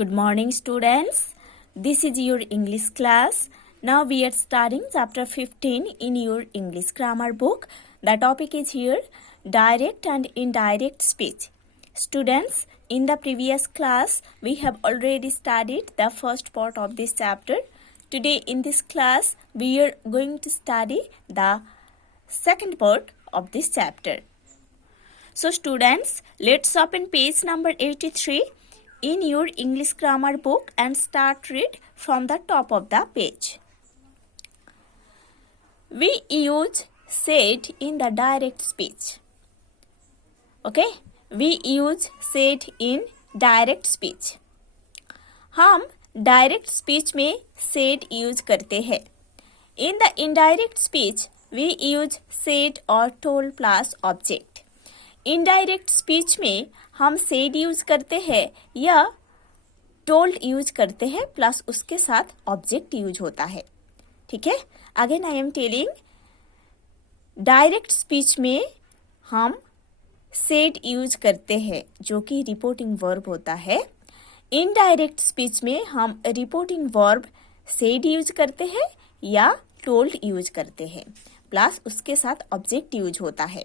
Good morning, students. This is your English class. Now we are starting chapter 15 in your English grammar book. The topic is here, direct and indirect speech. Students, in the previous class, we have already studied the first part of this chapter. Today in this class, we are going to study the second part of this chapter. So students, let's open page number 83 in your English grammar book and start read from the top of the page. We use said in the direct speech. Okay, we use said in direct speech. हम direct speech में said use करते हैं. In the indirect speech, we use said or told plus object. Indirect speech में हम said use करते हैं या told use करते हैं प्लस उसके साथ ऑब्जेक्ट यूज होता है. ठीक है, again I am telling, direct speech में हम सेड यूज करते हैं जो कि रिपोर्टिंग वर्ब होता है. इनडायरेक्ट स्पीच में हम रिपोर्टिंग वर्ब सेड यूज करते हैं या टोल्ड यूज करते हैं प्लस उसके साथ ऑब्जेक्ट यूज होता है.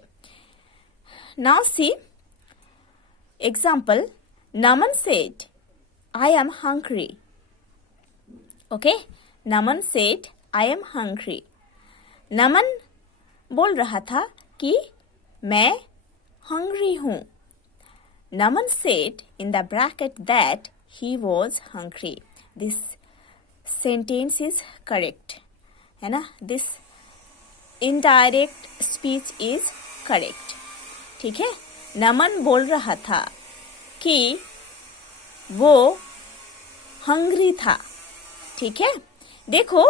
Now see, example, Naman said, I am hungry. Okay, Naman said, I am hungry. Naman बोल रहा था कि मैं hungry हूँ. Naman said in the bracket that he was hungry. This sentence is correct. है ना? This indirect speech is correct. ठीक है, नमन बोल रहा था कि वो हंग्री था. ठीक है, देखो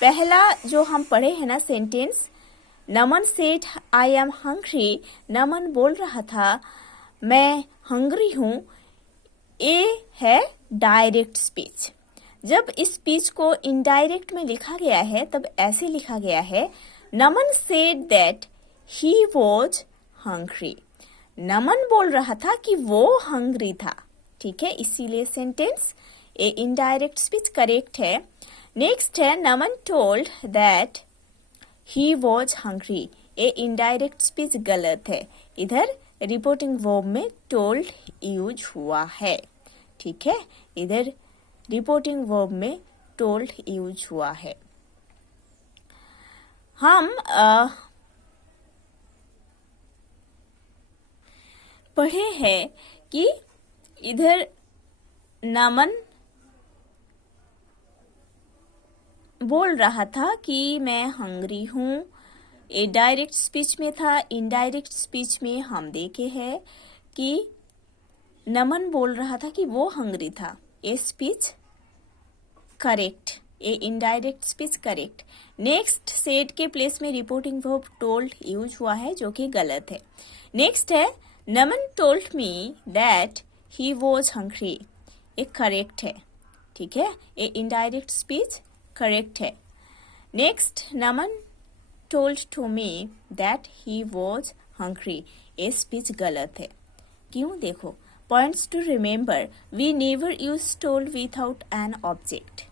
पहला जो हम पढ़े हैं ना sentence, Naman said I am hungry, Naman बोल रहा था मैं हंग्री हूँ, ये है डायरेक्ट स्पीच. जब इस स्पीच को इनडायरेक्ट में लिखा गया है तब ऐसे लिखा गया है, Naman said that he was hungry. Naman बोल रहा था कि वो हंग्री था. ठीक है, इसीलिए sentence A indirect speech correct है. नेक्स्ट है, Naman told that he was hungry. A indirect speech गलत है. इधर रिपोर्टिंग वर्ब में टोल्ड यूज हुआ है. ठीक है, इधर रिपोर्टिंग वर्ब में टोल्ड यूज हुआ है. हम पढ़े हैं कि इधर नमन बोल रहा था कि मैं हंग्री हूँ. ये डायरेक्ट स्पीच में था. इनडायरेक्ट स्पीच में हम देखे हैं कि नमन बोल रहा था कि वो हंग्री था. ये स्पीच करेक्ट, ये indirect speech correct. Next, said के प्लेस में रिपोर्टिंग वर्ब टोल्ड यूज हुआ है जो कि गलत है. नेक्स्ट है, Naman told me that he was hungry. ये करेक्ट है. ठीक है, ये इनडायरेक्ट स्पीच करेक्ट है. Next, Naman told to me that he was hungry. ये स्पीच गलत है. क्यों? देखो, points to remember, we never use told without an object.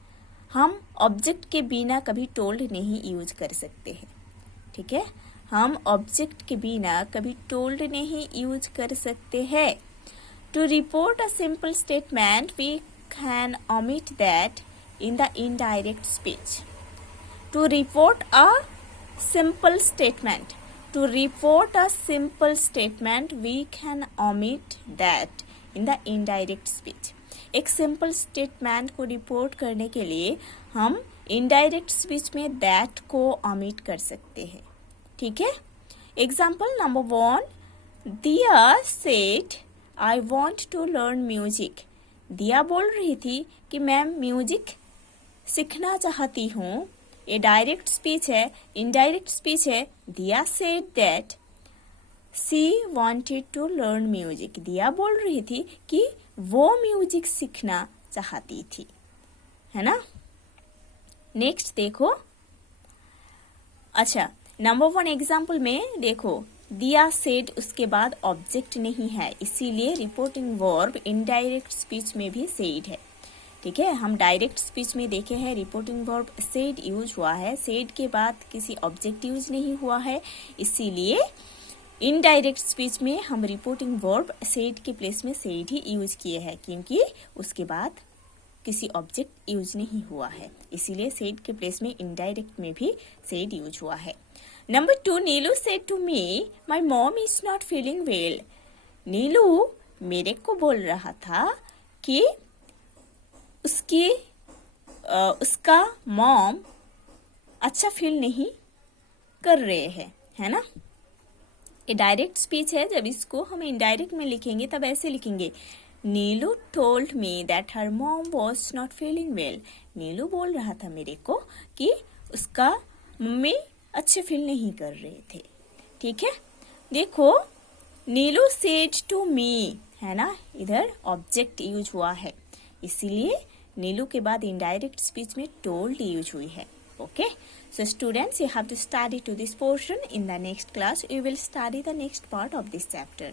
हम ऑब्जेक्ट के बिना कभी टोल्ड नहीं यूज कर सकते हैं. ठीक है, हम ऑब्जेक्ट के बिना कभी टोल्ड नहीं यूज कर सकते हैं. To report a simple statement we can omit that in the indirect speech. To report a simple statement, to report a simple statement we can omit that in the indirect speech. एक simple statement को report करने के लिए हम indirect speech में that को omit कर सकते हैं. ठीक है, example number 1, Diya said I want to learn music. Diya बोल रही थी कि मैं म्यूजिक सीखना चाहती हूँ. ये डायरेक्ट स्पीच है. इनडायरेक्ट स्पीच है. Diya said that she wanted to learn music. Diya बोल रही थी कि वो म्यूजिक सीखना चाहती थी. है ना? नेक्स्ट देखो, अच्छा नंबर 1 एग्जाम्पल में देखो, दिया सेड उसके बाद ऑब्जेक्ट नहीं है, इसीलिए रिपोर्टिंग वर्ब इनडायरेक्ट स्पीच में भी सेड है. ठीक है, हम डायरेक्ट स्पीच में देखे हैं रिपोर्टिंग वर्ब सेड यूज हुआ है, सेड के बाद किसी ऑब्जेक्ट यूज नहीं हुआ है, इसीलिए इनडायरेक्ट स्पीच में हम रिपोर्टिंग वर्ब सेड के प्लेस में सेड ही यूज किए हैं, क्योंकि उसके बाद किसी ऑब्जेक्ट यूज नहीं हुआ है, इसीलिए सेड के प्लेस में इनडायरेक्ट में भी सेड यूज हुआ है। Number 2, Neelu said to me my mom is not feeling well. Neelu मेरे को बोल रहा था कि उसका मॉम अच्छा फील नहीं कर रहे हैं, है ना। ये डायरेक्ट स्पीच है, जब इसको हम इनडायरेक्ट में लिखेंगे तब ऐसे लिखेंगे, Neelu told me that her mom was not feeling well. Neelu बोल रहा था मेरे को कि उसका मम्मी अच्छे फील नहीं कर रहे थे। ठीक है, देखो नीलू सेड टू मी है ना, इधर ऑब्जेक्ट यूज हुआ है, इसीलिए नीलू के बाद इनडायरेक्ट स्पीच में टोल्ड यूज हुई है। Okay, so students, you have to study to this portion. In the next class we will study the next part of this chapter.